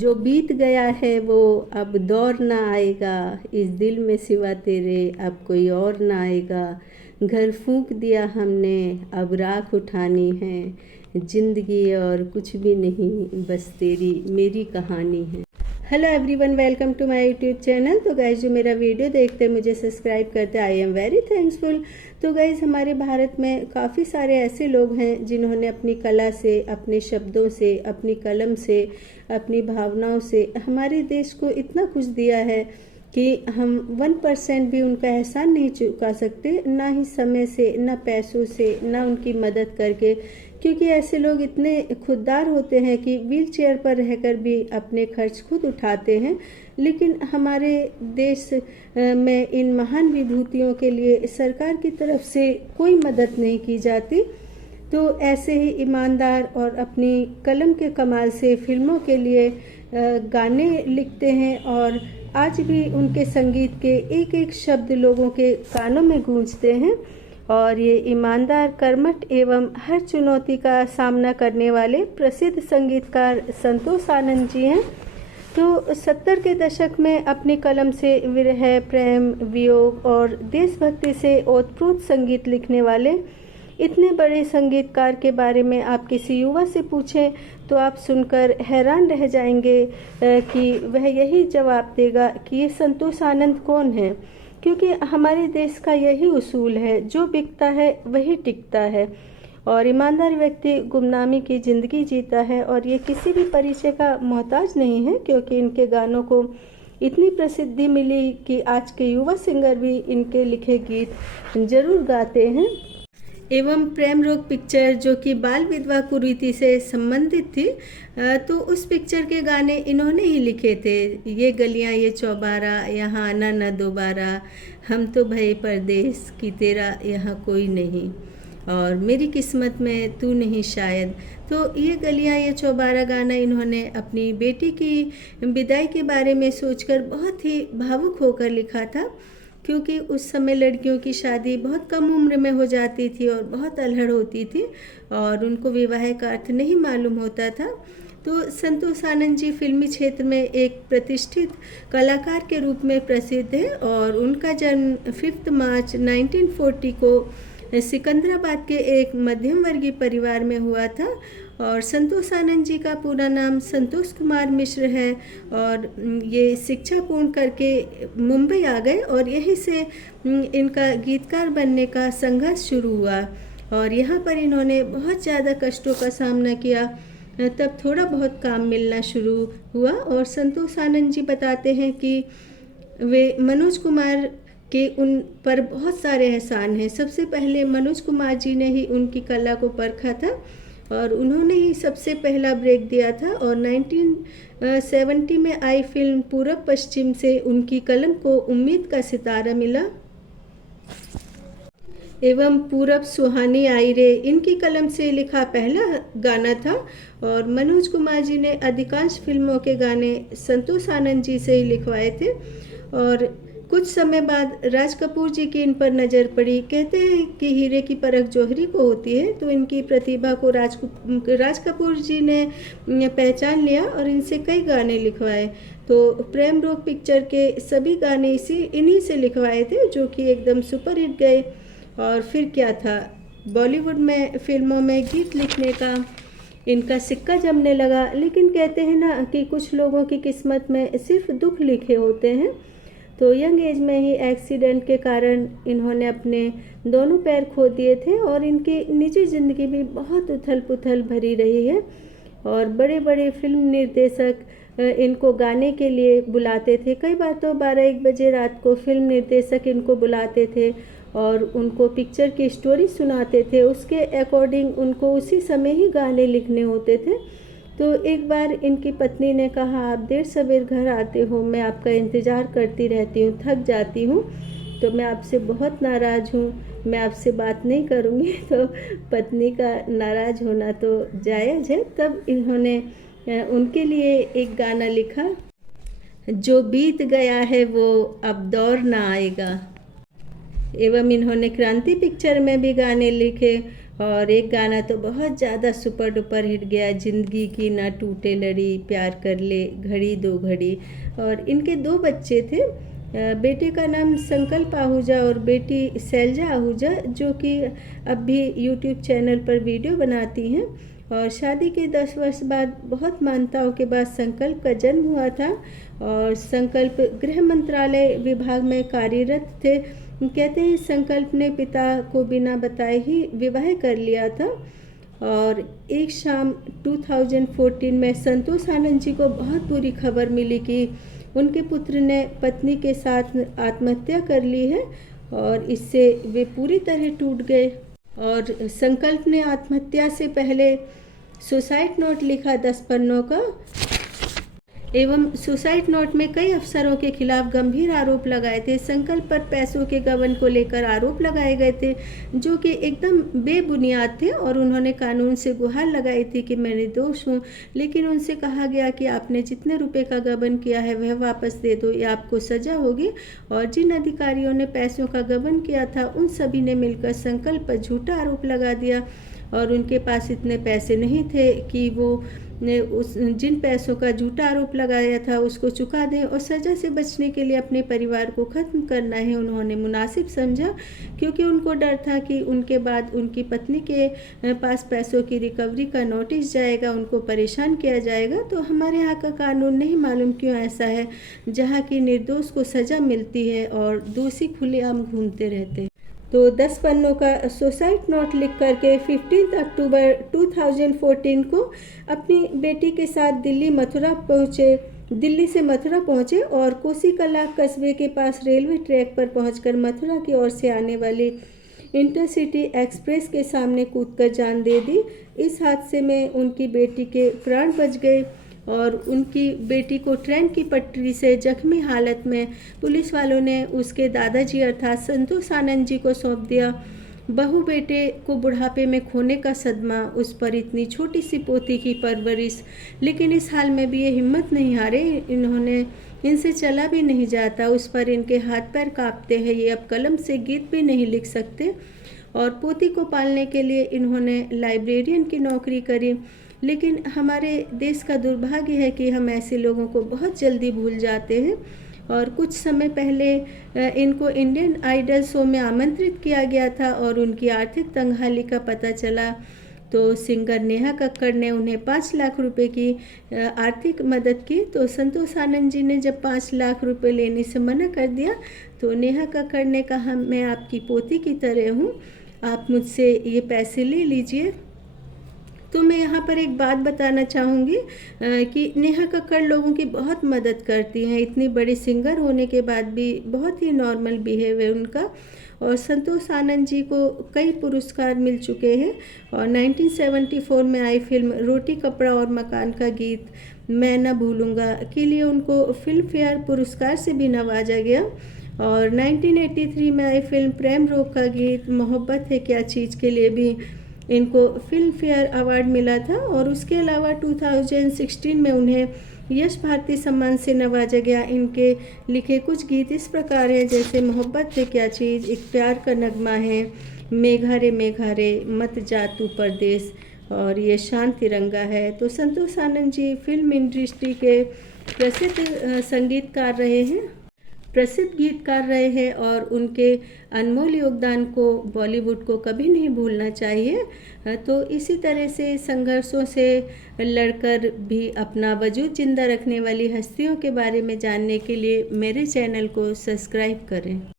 जो बीत गया है वो अब दौर ना आएगा, इस दिल में सिवा तेरे अब कोई और ना आएगा। घर फूंक दिया हमने अब राख उठानी है, जिंदगी और कुछ भी नहीं बस तेरी मेरी कहानी है। Hello everyone, welcome to my YouTube channel. तो गाइज जो मेरा वीडियो देखते हैं, मुझे सब्सक्राइब करते हैं, आई एम वेरी थैंक्सफुल। तो गाइज हमारे भारत में काफ़ी सारे ऐसे लोग हैं जिन्होंने अपनी कला से, अपने शब्दों से, अपनी कलम से, अपनी भावनाओं से हमारे देश को इतना कुछ दिया है कि हम 1% भी उनका एहसान नहीं चुका सकते, ना ही समय से, ना पैसों से, ना उनकी मदद करके। क्योंकि ऐसे लोग इतने खुददार होते हैं कि व्हील चेयर पर रहकर भी अपने खर्च खुद उठाते हैं। लेकिन हमारे देश में इन महान विभूतियों के लिए सरकार की तरफ से कोई मदद नहीं की जाती। तो ऐसे ही ईमानदार और अपनी कलम के कमाल से फिल्मों के लिए गाने लिखते हैं और आज भी उनके संगीत के एक एक शब्द लोगों के कानों में गूंजते हैं। और ये ईमानदार, कर्मठ एवं हर चुनौती का सामना करने वाले प्रसिद्ध संगीतकार संतोष आनंद जी हैं। तो 70 के दशक में अपनी कलम से विरह, प्रेम, वियोग और देशभक्ति से ओतप्रोत संगीत लिखने वाले इतने बड़े संगीतकार के बारे में आप किसी युवा से पूछें तो आप सुनकर हैरान रह जाएंगे कि वह यही जवाब देगा कि ये संतोष आनंद कौन है। क्योंकि हमारे देश का यही उसूल है, जो बिकता है वही टिकता है और ईमानदार व्यक्ति गुमनामी की ज़िंदगी जीता है। और ये किसी भी परिचय का मोहताज नहीं है, क्योंकि इनके गानों को इतनी प्रसिद्धि मिली कि आज के युवा सिंगर भी इनके लिखे गीत जरूर गाते हैं। एवं प्रेम रोग पिक्चर, जो कि बाल विधवा कुरीति से संबंधित थी, तो उस पिक्चर के गाने इन्होंने ही लिखे थे। ये गलियां ये चौबारा, यहाँ आना न दोबारा, हम तो भय परदेस कि तेरा यहाँ कोई नहीं, और मेरी किस्मत में तू नहीं शायद। तो ये गलियां ये चौबारा गाना इन्होंने अपनी बेटी की विदाई के बारे में सोचकर बहुत ही भावुक होकर लिखा था। क्योंकि उस समय लड़कियों की शादी बहुत कम उम्र में हो जाती थी और बहुत अल्हड़ होती थी और उनको विवाह का अर्थ नहीं मालूम होता था। तो संतोष आनंद जी फिल्मी क्षेत्र में एक प्रतिष्ठित कलाकार के रूप में प्रसिद्ध है और उनका जन्म 5 मार्च 1940 को सिकंदराबाद के एक मध्यम वर्गीय परिवार में हुआ था। और संतोष आनंद जी का पूरा नाम संतोष कुमार मिश्र है और ये शिक्षा पूर्ण करके मुंबई आ गए और यहीं से इनका गीतकार बनने का संघर्ष शुरू हुआ। और यहाँ पर इन्होंने बहुत ज़्यादा कष्टों का सामना किया, तब थोड़ा बहुत काम मिलना शुरू हुआ। और संतोष आनंद जी बताते हैं कि वे मनोज कुमार के उन पर बहुत सारे एहसान हैं। सबसे पहले मनोज कुमार जी ने ही उनकी कला को परखा था और उन्होंने ही सबसे पहला ब्रेक दिया था। और 1970 में आई फिल्म पूरब पश्चिम से उनकी कलम को उम्मीद का सितारा मिला। एवं पूरब सुहानी आई रे इनकी कलम से लिखा पहला गाना था। और मनोज कुमार जी ने अधिकांश फिल्मों के गाने संतोष आनंद जी से ही लिखवाए थे। और कुछ समय बाद राज कपूर जी की इन पर नज़र पड़ी। कहते हैं कि हीरे की परख जौहरी को होती है, तो इनकी प्रतिभा को राज कपूर जी ने पहचान लिया और इनसे कई गाने लिखवाए। तो प्रेम रोग पिक्चर के सभी गाने इन्हीं से लिखवाए थे, जो कि एकदम सुपरहिट गए। और फिर क्या था, बॉलीवुड में फिल्मों में गीत लिखने का इनका सिक्का जमने लगा। लेकिन कहते हैं ना कि कुछ लोगों की किस्मत में सिर्फ दुख लिखे होते हैं। तो यंग एज में ही एक्सीडेंट के कारण इन्होंने अपने दोनों पैर खो दिए थे और इनकी निजी ज़िंदगी भी बहुत उथल पुथल भरी रही है। और बड़े बड़े फिल्म निर्देशक इनको गाने के लिए बुलाते थे। कई बार तो 12-1 बजे रात को फिल्म निर्देशक इनको बुलाते थे और उनको पिक्चर की स्टोरी सुनाते थे। उसके अकॉर्डिंग उनको उसी समय ही गाने लिखने होते थे। तो एक बार इनकी पत्नी ने कहा, आप देर सवेर घर आते हो, मैं आपका इंतज़ार करती रहती हूँ, थक जाती हूँ, तो मैं आपसे बहुत नाराज़ हूँ, मैं आपसे बात नहीं करूँगी। तो पत्नी का नाराज़ होना तो जायज़ है। तब इन्होंने उनके लिए एक गाना लिखा, जो बीत गया है वो अब दौर ना आएगा। एवं इन्होंने क्रांति पिक्चर में भी गाने लिखे और एक गाना तो बहुत ज़्यादा सुपर डुपर हिट गया, ज़िंदगी की ना टूटे लड़ी, प्यार कर ले घड़ी दो घड़ी। और इनके 2 बच्चे थे, बेटे का नाम संकल्प आहूजा और बेटी शैलजा आहूजा, जो कि अब भी यूट्यूब चैनल पर वीडियो बनाती हैं। और शादी के 10 वर्ष बाद बहुत मान्यताओं के बाद संकल्प का जन्म हुआ था और संकल्प गृह मंत्रालय विभाग में कार्यरत थे। कहते हैं संकल्प ने पिता को बिना बताए ही विवाह कर लिया था। और एक शाम 2014 में संतोष आनंद जी को बहुत बुरी खबर मिली कि उनके पुत्र ने पत्नी के साथ आत्महत्या कर ली है और इससे वे पूरी तरह टूट गए। और संकल्प ने आत्महत्या से पहले सुसाइड नोट लिखा 10 पन्नों का, एवं सुसाइड नोट में कई अफसरों के खिलाफ गंभीर आरोप लगाए थे। संकल्प पर पैसों के गबन को लेकर आरोप लगाए गए थे जो कि एकदम बेबुनियाद थे और उन्होंने कानून से गुहार लगाई थी कि मैं निर्दोष हूँ। लेकिन उनसे कहा गया कि आपने जितने रुपए का गबन किया है वह वापस दे दो या आपको सजा होगी। और जिन अधिकारियों ने पैसों का गबन किया था उन सभी ने मिलकर संकल्प पर झूठा आरोप लगा दिया और उनके पास इतने पैसे नहीं थे कि वो उस जिन पैसों का झूठा आरोप लगाया था उसको चुका दें और सज़ा से बचने के लिए अपने परिवार को ख़त्म करना है उन्होंने मुनासिब समझा, क्योंकि उनको डर था कि उनके बाद उनकी पत्नी के पास पैसों की रिकवरी का नोटिस जाएगा, उनको परेशान किया जाएगा। तो हमारे यहाँ का कानून नहीं मालूम क्यों ऐसा है, जहाँ की निर्दोष को सज़ा मिलती है और दोषी खुलेआम घूमते रहते हैं। तो 10 पन्नों का सुसाइड नोट लिख करके 15 अक्टूबर 2014 को अपनी बेटी के साथ दिल्ली से मथुरा पहुँचे और कोसी कला कस्बे के पास रेलवे ट्रैक पर पहुंचकर मथुरा की ओर से आने वाली इंटरसिटी एक्सप्रेस के सामने कूदकर जान दे दी। इस हादसे में उनकी बेटी के प्राण बच गए और उनकी बेटी को ट्रेन की पटरी से जख्मी हालत में पुलिस वालों ने उसके दादाजी अर्थात संतोष आनंद जी को सौंप दिया। बहू बेटे को बुढ़ापे में खोने का सदमा, उस पर इतनी छोटी सी पोती की परवरिश, लेकिन इस हाल में भी ये हिम्मत नहीं हारे। इनसे चला भी नहीं जाता, उस पर इनके हाथ पैर कांपते हैं, ये अब कलम से गीत भी नहीं लिख सकते। और पोती को पालने के लिए इन्होंने लाइब्रेरियन की नौकरी करी। लेकिन हमारे देश का दुर्भाग्य है कि हम ऐसे लोगों को बहुत जल्दी भूल जाते हैं। और कुछ समय पहले इनको इंडियन आइडल शो में आमंत्रित किया गया था और उनकी आर्थिक तंगहाली का पता चला तो सिंगर नेहा कक्कड़ ने उन्हें 5 लाख रुपए की आर्थिक मदद की। तो संतोष आनंद जी ने जब 5 लाख रुपए लेने से मना कर दिया तो नेहा कक्कड़ ने कहा, मैं आपकी पोती की तरह हूँ, आप मुझसे ये पैसे ले लीजिए। तो मैं यहाँ पर एक बात बताना चाहूँगी कि नेहा कक्कड़ लोगों की बहुत मदद करती हैं, इतनी बड़ी सिंगर होने के बाद भी बहुत ही नॉर्मल बिहेव है उनका। और संतोष आनंद जी को कई पुरस्कार मिल चुके हैं और 1974 में आई फिल्म रोटी कपड़ा और मकान का गीत मैं न भूलूँगा के लिए उनको फिल्म फेयर पुरस्कार से भी नवाजा गया। और 1983 में आई फिल्म प्रेम रोग का गीत मोहब्बत है क्या चीज़ के लिए भी इनको फिल्म फेयर अवार्ड मिला था। और उसके अलावा 2016 में उन्हें यश भारती सम्मान से नवाजा गया। इनके लिखे कुछ गीत इस प्रकार हैं, जैसे मोहब्बत है क्या चीज़, एक प्यार का नगमा है, मेघा रे मत जा तू परदेस और ये शान तिरंगा है। तो संतोष आनंद जी फिल्म इंडस्ट्री के प्रसिद्ध संगीतकार रहे हैं, प्रसिद्ध गीतकार रहे हैं और उनके अनमोल योगदान को बॉलीवुड को कभी नहीं भूलना चाहिए। तो इसी तरह से संघर्षों से लड़कर भी अपना वजूद जिंदा रखने वाली हस्तियों के बारे में जानने के लिए मेरे चैनल को सब्सक्राइब करें।